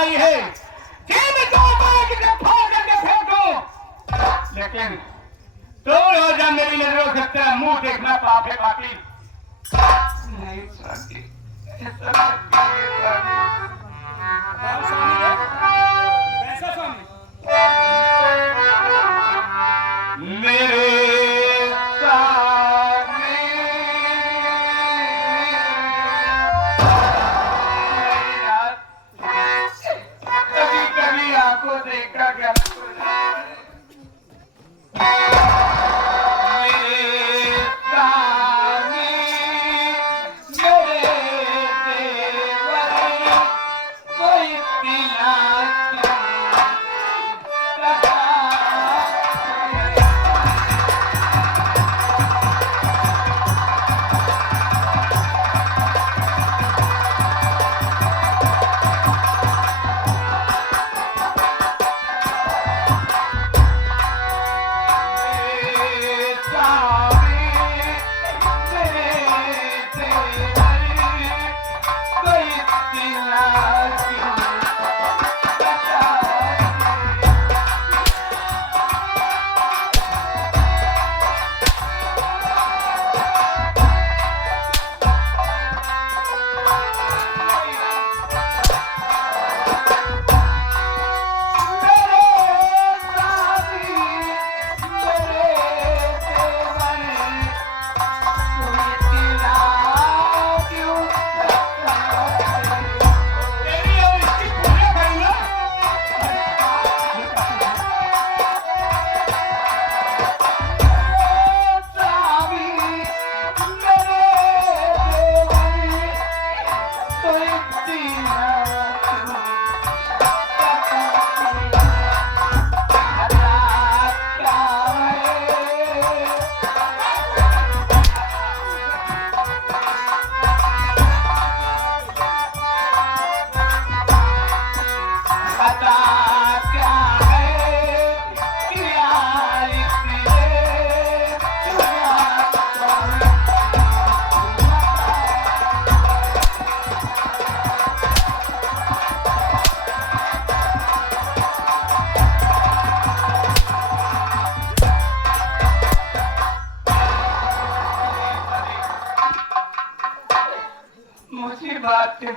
आई है लेकिन दूर हो जा मेरी नजरों से, तेरा मुंह देखना पाप है। बाकी नहीं स्वामी, मेरे कभी कभी आंखों देखा क्या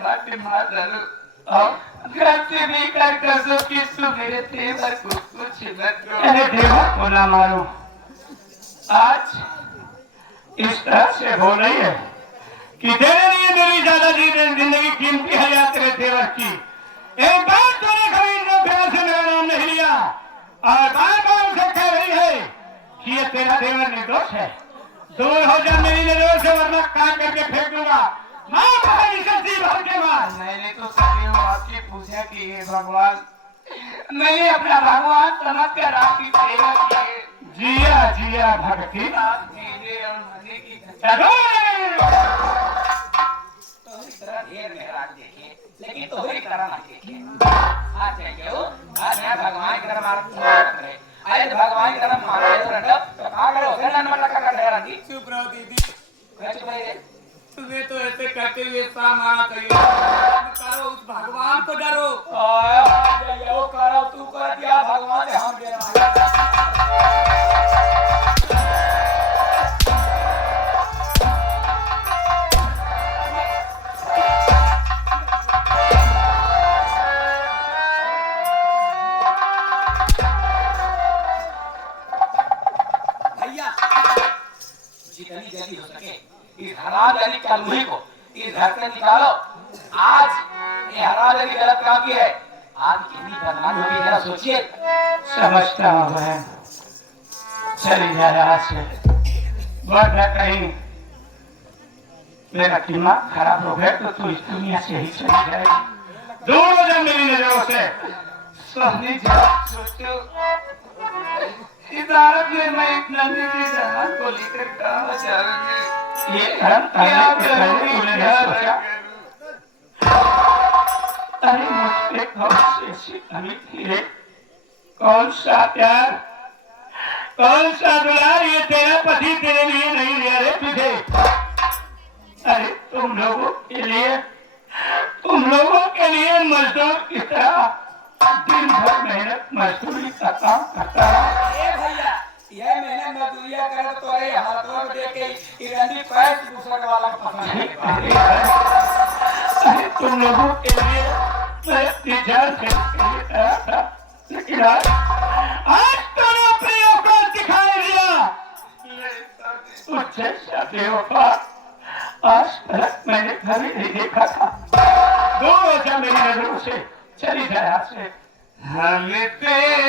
बातें मार डालो और घर से भी कर दो कि मेरे तेवर को कुछ मत करो। अरे देवर को ना मारो, आज इस तरह से हो रही है कि तेरे लिए मेरी ज्यादा जिंदगी कीमती है या तेरे देवर की। एक बार तूने कभी नौकरी से मेरा नाम नहीं लिया और बार बार उसे कह रही है कि ये तेरा देवर निर्दोष है। दूर हो जा मेरी नजरों से वरना काट करके फेंक दूंगा। मैंने तो सभी आपकी पूजा की है भगवान, मैंने अपना भगवान समझ कर आपकी सेवा की है। जिया जिया भक्ति आप जीने और मरने की तो इस तरह ढेर मेहराज देखिए लेकिन तो ही तरह ना देखिए। आज जाइए आज यहाँ भगवान की तरफ मार रहे अरे भगवान की तरफ मार रहे तो कहाँ करो नंबर लगा कर ठहरा दी। चुप रहो दीदी, चुप रहिए। तुम्हें तो ऐसे करते हुए मारा चाहिए। करो उस भगवान को डरो। वो करो तू कर दिया भगवान ने हम भैया जितनी जल्दी हो सके इस हराम अली कलमुही को इस घर से निकालो। आज ये हराम अली गलत काम की है, आज कितनी बदनामी होगी जरा सोचिए। समझता हूँ मैं, चली जा रहा से वरना कहीं मेरा दिमाग खराब हो गया तो तू इस दुनिया से ही चली जाएगी। दूर हो जा मेरी नजरों से। सोनी जी सोचो इस हालत में मैं एक नन्ही सी जहान को लेकर कहाँ जाऊंगी। ये धर्म अरे मुझसे कौन सी कमी थी रे, कौन सा प्यार कौन सा दुलार ये तेरा पति तेरे लिए नहीं ले रहे तुझे। अरे तुम लोगों के लिए मजदूर की तरह हाथों में देख के ये रंडी पैर दूसरे वाला का पसंद नहीं अरे तुम लोगों के लिए मैं अपनी जान से आया था, लेकिन आज तूने अपनी औकात दिखाई दिया। तुझे शादी वफा आज तक मैंने कभी नहीं देखा था। दो वजह मेरी नजरों से चली जाए यहाँ से। हमें सजीना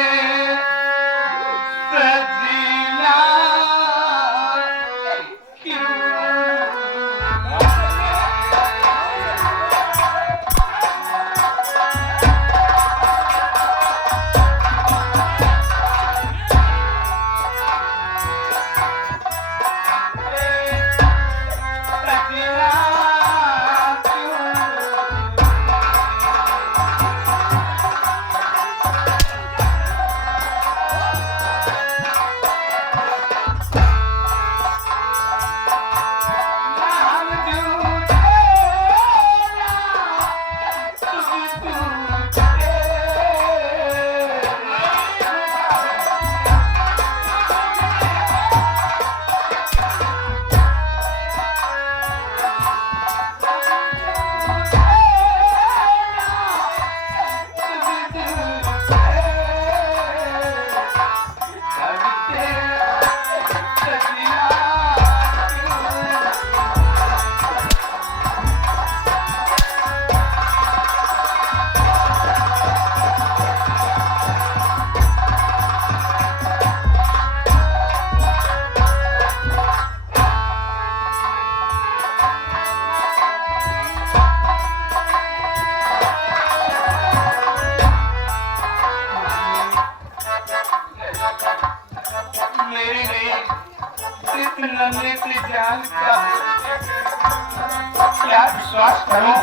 क्या विश्वास करो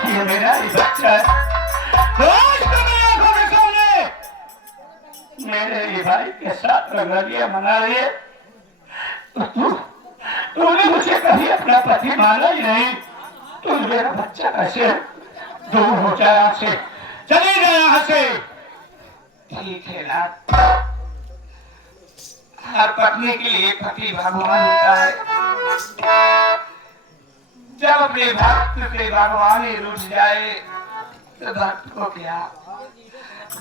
कि ये मेरा ही बच्चा है। मेरे ही भाई के साथ रंगलिया मना लिए तूने मुझे कभी अपना पति माना ही नहीं। तू मेरा बच्चा कैसे दूर हो जाए यहाँ से, चले जाए यहाँ से। ठीक है ना, हर पत्नी के लिए पति भगवान होता है। जब अपने भक्त से भगवान ही रुठ जाए तो भक्त को क्या,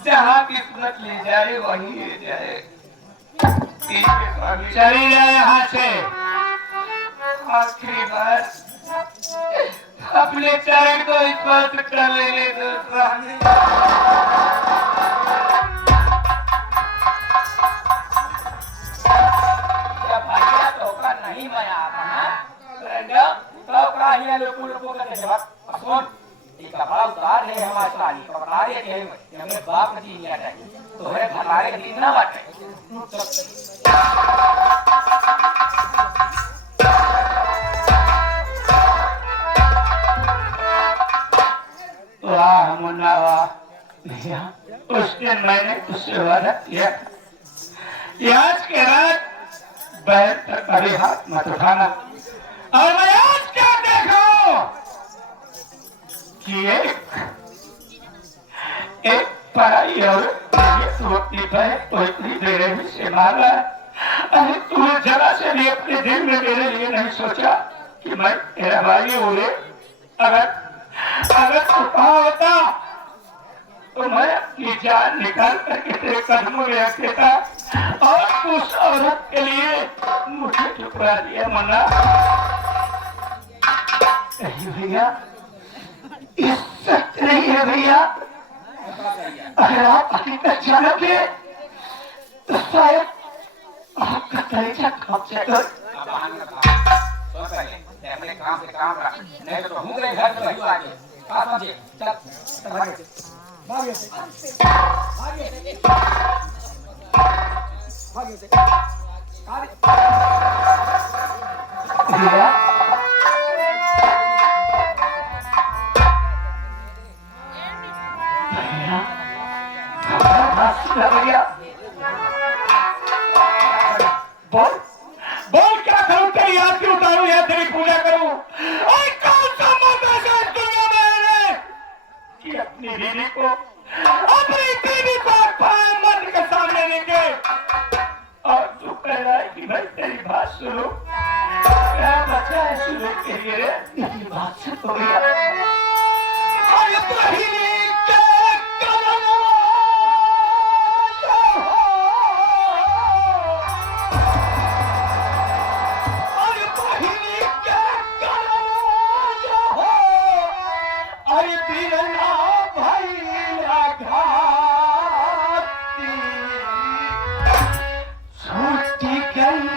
जहाँ किस्मत ले जाए वही ले जाए। ठीक है स्वामी, चली जाए यहाँ से। आखिरी बार अपने चरण को स्पर्श कर लेने दो स्वामी। नहीं मैं आता ना तो कहानियां लोगों का जवाब सुन। ये कपड़ा उतार ले हमारे साली कपड़ा दे के हमें बाप की नहीं आता तो है हमारे दिन ना बाटे। वाह मुन्ना वाह भैया, उस दिन मैंने तुझसे वादा किया आज के रात बैर तक कभी हाथ मत उठाना। और मैं आज क्या देखा कि एक पराई और तू अपनी बहन तो इतनी देर से मार रहा है। अरे तूने जरा से भी अपने दिल में मेरे लिए नहीं सोचा कि मैं तेरा भाई हूँ। अगर तू कहा होता तो मैं अपनी जान निकाल करके तेरे कदमों में रख देता और उस औरत के लिए मुझे ठुकरा दिया। मना भैया, ये सच नहीं है भैया। अगर आप हकीकत जानोगे तो शायद आपका कलेजा कांप जाएगा। अपने काम से काम रख, नहीं तो भूख रहे घर में आगे क्या समझे। चल भागे भागे भैया, भैया बोल बोल, क्या करूं? तेरी आरती उतारूं या तेरी पूजा करूं? और कौन सा मौका है दुनिया में कि अपनी बीवी को मन के सामने लेंगे और तू कह रहा है कि कि भाई तेरी बात सुनो, क्या बचा है सुनो के लिए रे? तेरी बात से तो गया अरे बहिनी के करना अरे बहिनी के करना अरे बिरना भैया घाटी छूटी गई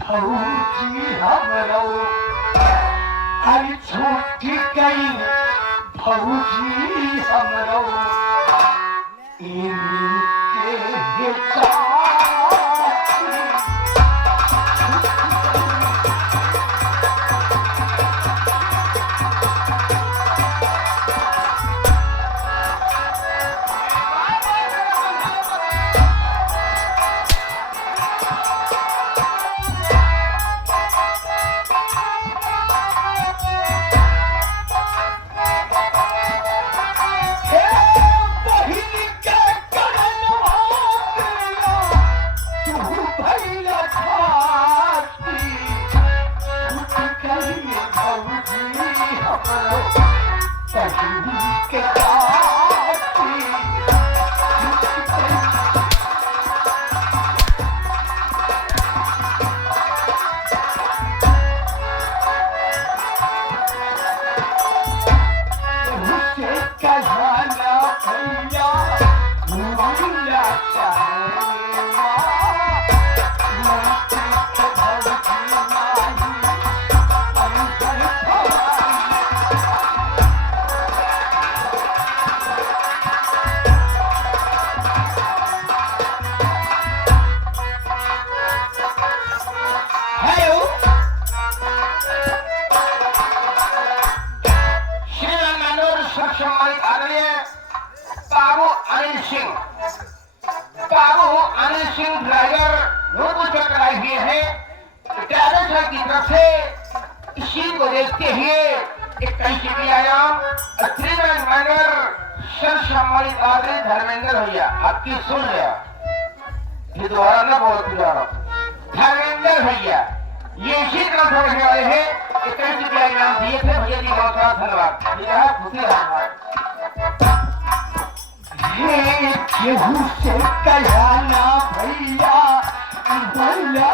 भौजी हमरो अरे छूटी गई भौजी हमरो इनके चाची इसी को देखते हुए एक कैसे भी आया सम्मानित आदरणीय धर्मेंद्र भैया आपकी सुन लिया ये दोबारा ना बहुत धर्मेंद्र भैया ये इसी तरह समझने वाले हैं कि कैसे भी इनाम दिए थे भैया जी बहुत बहुत धन्यवाद खुशी रहा केहू से कहना भैया भैया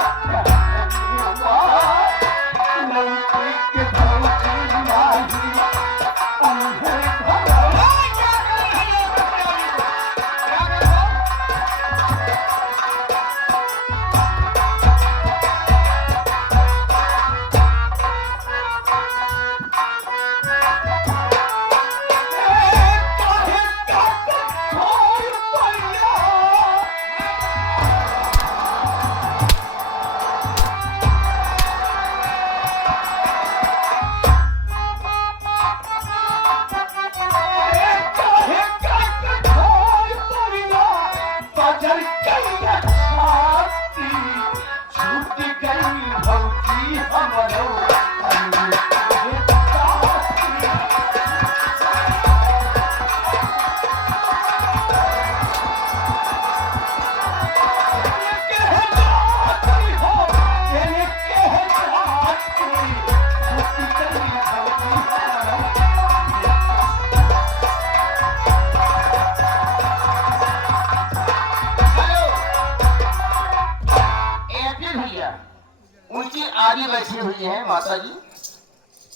आगे बैठी हुई है माता जी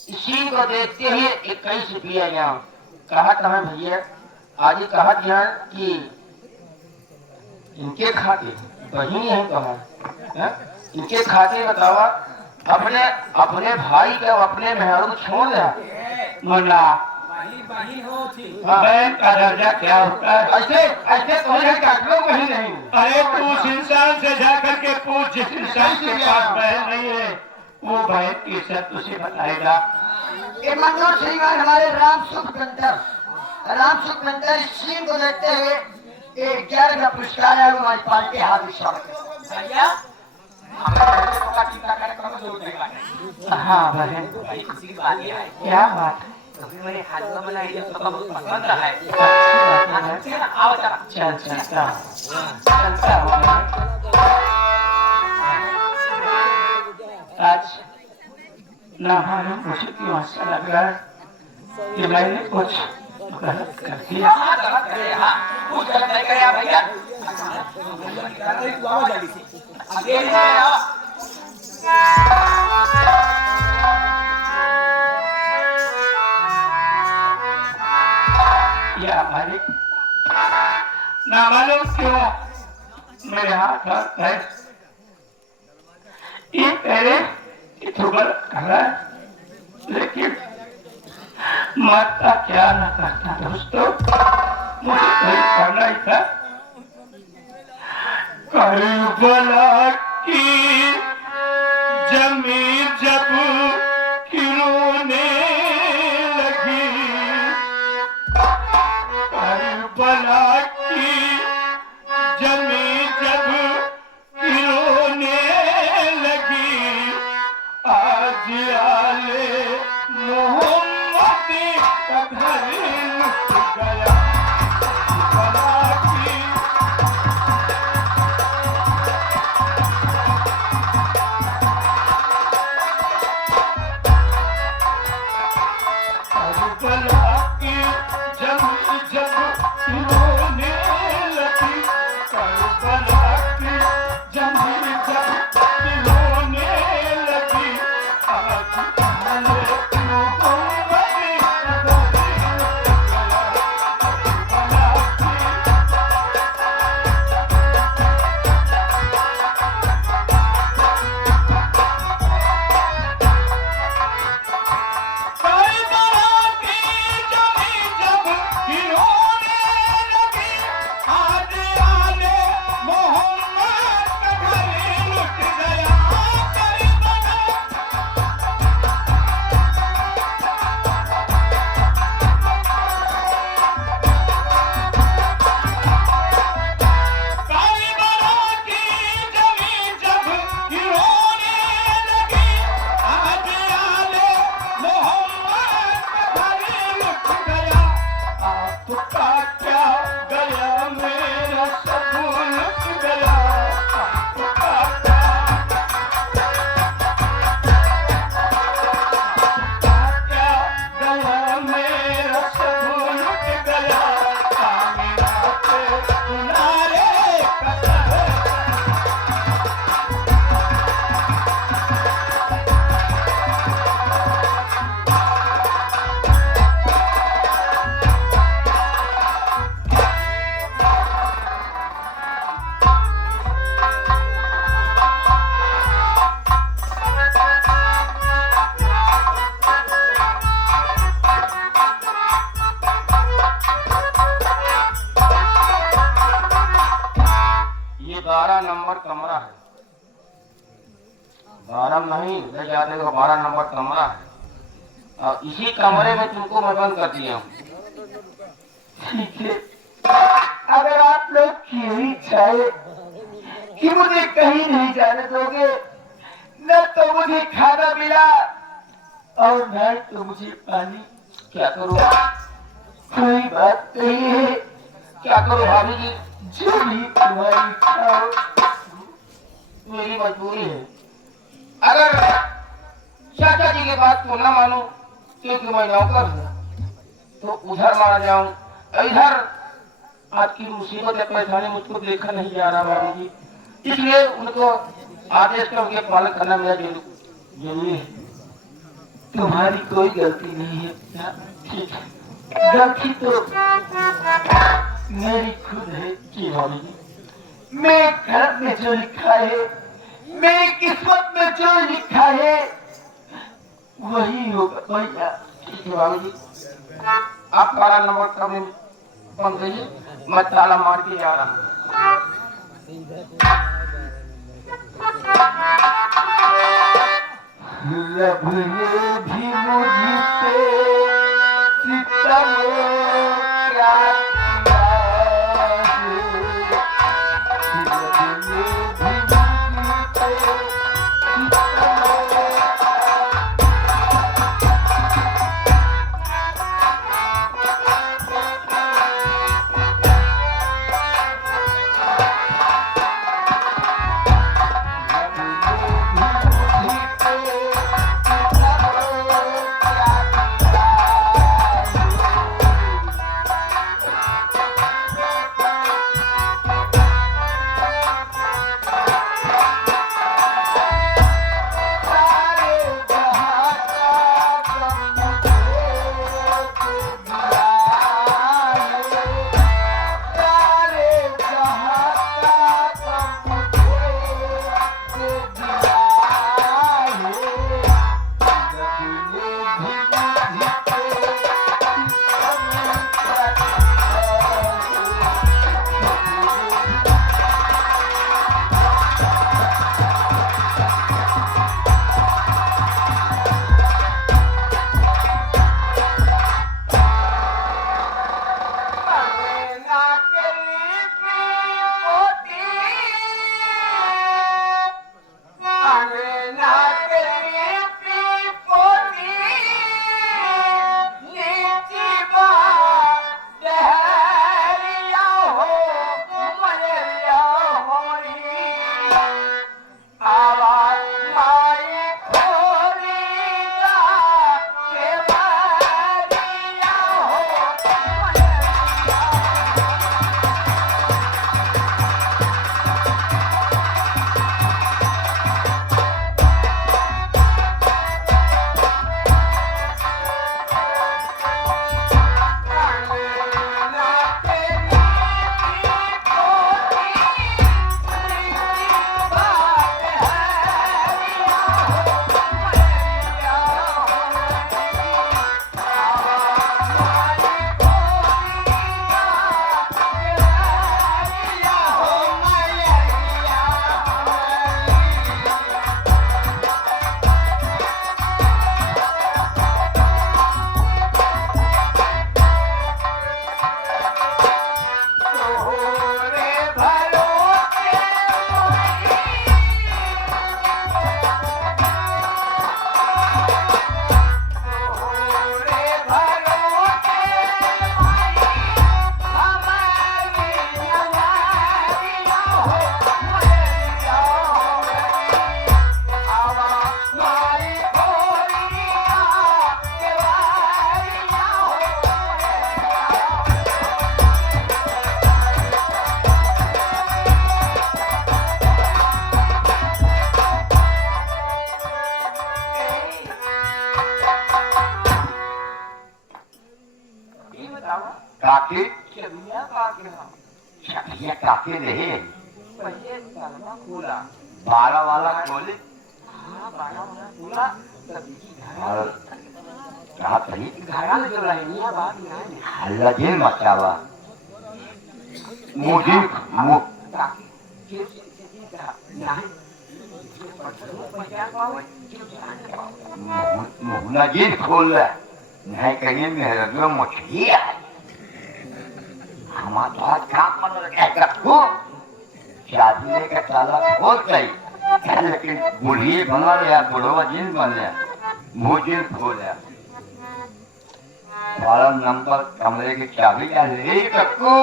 इसी को देखते ही 21 रुपया यहाँ कहा था भैया आज कहा दिया कि इनके खाते वही है कहा इनके खाते बतावा अपने अपने भाई का अपने मेहरू को छोड़ दिया मुन्ना बहन का दर्जा क्या होता है ऐसे ऐसे तुम्हें काटलो कहीं नहीं अरे तू उस इंसान से जाकर के पूछ जिस इंसान के पास बहन नहीं है वो बहन की इज्जत तुझे बताएगा ये मनोहर सिंह हमारे राम सुख मंदिर इस सीन को देखते हुए 11 का पुरस्कार है हमारी पार्टी हार्दिक स्वागत भैया हाँ बहन क्या बात है मैंने हलवा बनाई है तो बहुत पसंद रहा है आओ चला चल चलता हो आज ना मालूम मुझे क्यों ऐसा लग रहा है कि मैंने कुछ गलत कर दिया। हाँ गलत करे, हाँ कुछ गलत नहीं करे आप भैया। आगे नहीं आओ। या मालिक ना मालूम क्यों मेरे हाथ और पैर ये पहले इधर कर रहा है, लेकिन मरता क्या न करता दोस्तों, मुझे वही करना ही था। करबला की जमीन जब खिलौने लगी, करबला की जमीन जब खिलौने लगी, आज आले मोहम्मद का घर लुट गया। करबला की करबला की जमीन जब खिलौने लगी, करबला की जमीन जब खिलौने लगी, आज आले मोहम्मद का घर लुट गया। करबला की करबला की जमीन जब खिलौने लगी, आज आले मोहम्मद का घर लुट गया। करबला करबला की जमीन जब खिलौने लगी, आज आले मोहम्मद का घर लुट गया। आपका क्या गया मेरा सब लुट गया। आपका क्या गया मेरा सब लुट गया। आमिना के किनारे कतर ये 12 नंबर कमरा है। 12 नहीं ले जाने का 12 नंबर कमरा है, और इसी कमरे में तुमको मैं बंद कर दिया हूँ। ठीक है, अगर आप लोग की यही इच्छा है कि मुझे कहीं नहीं जाने दोगे, न तो मुझे खाना मिला और न तो मुझे पानी, क्या करूँ? कोई बात नहीं है, क्या करूँ भाभी जी? जो भी तुम्हारी इच्छा हो। मेरी मजबूरी है। अगर चाचा जी की बात को न मानूं, क्योंकि मैं नौकर हूँ, तो उधर मारा जाऊं, इधर आपकी मुसीबत या परेशानी मुझको देखा नहीं जा रहा बाबू जी, इसलिए उनको आदेश का उनके पालन करना मेरा जरूरी है। तुम्हारी कोई गलती नहीं है, ठीक है, गलती तो मेरी खुद है। जी भाभी जी, मेरे घर में जो लिखा है, मेरी किस्मत में जो लिखा है, वही होगा भैया। ठीक है भाभी जी, आप 12 नंबर कमरे में बंद रहिए, मैं ताला मार के जा रहा हूँ। रब ने भी मुझ पे सितम क्या किया है, रब ने भी मुझ पे सितम काके चबिया पाके हाँ ये काके रहे पहले ताला खोला 12 वाला खोले हाँ 12 वाला खोला तभी और कहा सही घड़ा में जो रहनिया बात नहीं है हल्ला जेल मचावा मुझे ताकि जेल से का नहीं मुहना जेल खोल रहा नहीं कहीं मेहरबियों मछली है हमारा तो आज काम बन रहा है को शादी लेकर ताला खोल गई लेकिन बुढ़िए बना लिया बुढ़वा जेल बन लिया वो जेल खोला 12 नंबर कमरे की चाबी का ले कक्कू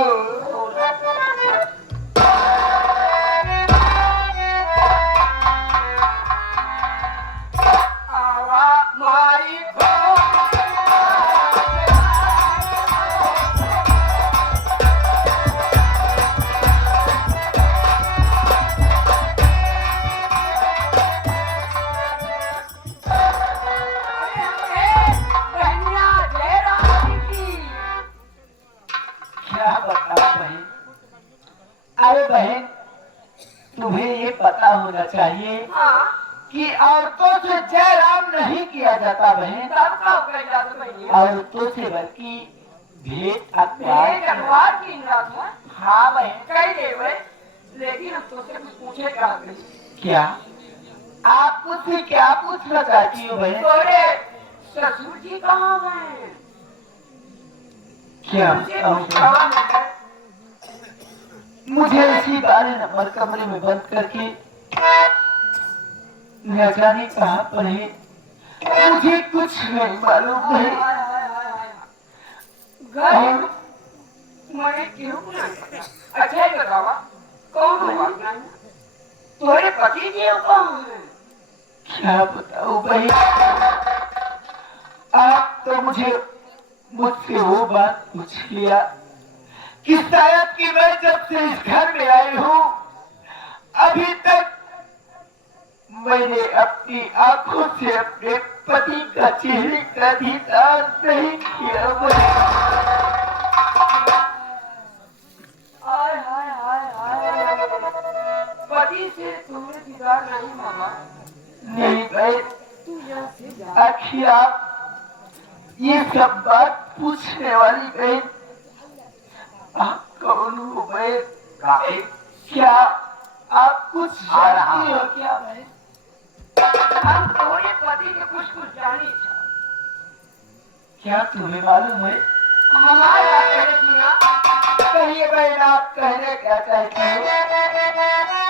अरे बहन तुम्हें ये पता होना चाहिए कि औरतों से जयराम नहीं किया जाता बहन औरतों से बल्कि भेद अखबार की रात है हाँ बहन कई देवे लेकिन हम तुझसे कुछ पूछे का क्या आप मुझसे क्या पूछना चाहती हो बहन तोरे ससुर जी कहाँ हैं क्या मुझे कुछ कहा नहीं मुझे इसी 12 नंबर कमरे में बंद करके न जाने कहाँ पर है मुझे कुछ नहीं मालूम है घर मैं क्यों नहीं पता अच्छा ही बतावा कौन होगा तुम्हारे पति जी कौन है क्या बताऊं भाई आप तो मुझसे वो बात पूछ लिया कि शायद कि मैं जब से इस घर में आई हूँ अभी तक मैंने अपनी आंखों से अपने पति का चेहरे का दीदार नहीं किया पति से तुम्हें दीदार नहीं मामा नहीं भाई तू यहाँ से जा आखिर आप ये सब बात पूछने वाली बहन आप कौन हो बहन क्या आप कुछ जानती हो क्या बहन हम तुम्हारे पति के कुछ जानी क्या तुम्हें मालूम है हमारे बात मैंने सुना कहिए बहन आप कहने क्या चाहती हो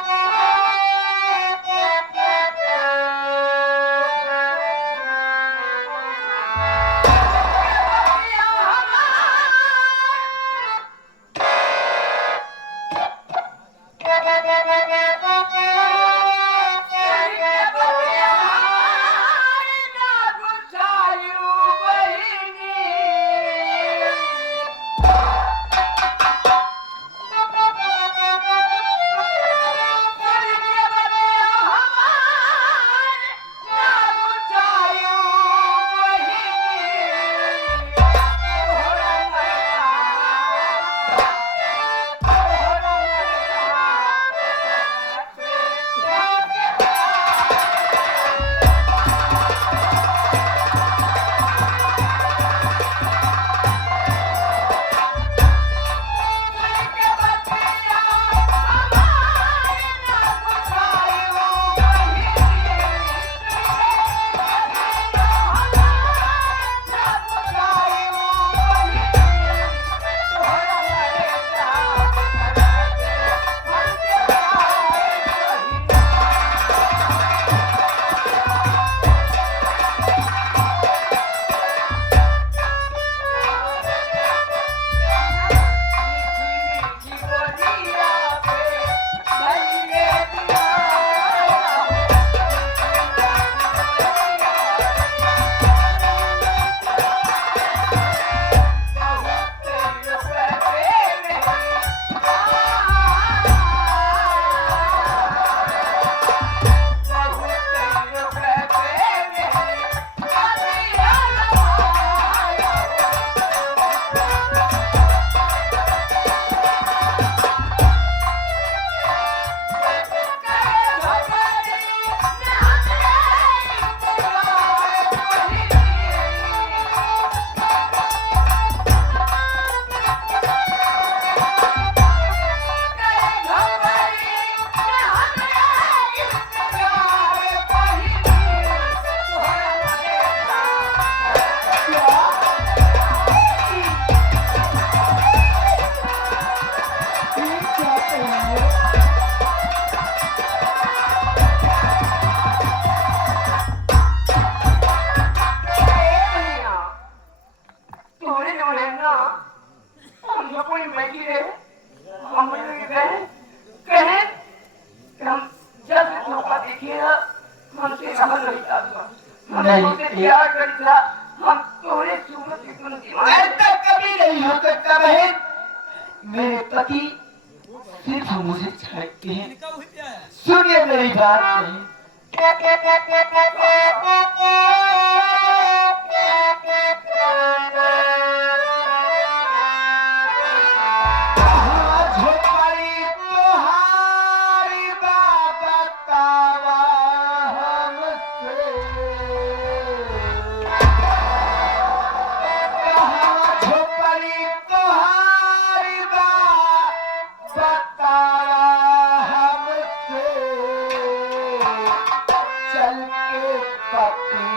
नहीं था नहीं। हमसे प्यार करता हम तोरे सूरत के गुण दीवाने ऐसा कभी नहीं हो सकता बहन। मेरे पति सिर्फ मुझे चाहते हैं। सुनिए मेरी बात नहीं। झोपड़ी तुम्हारी बात बतावा हमसे। झोपड़ी तुम्हारी बात बतावा हमसे। चल के पति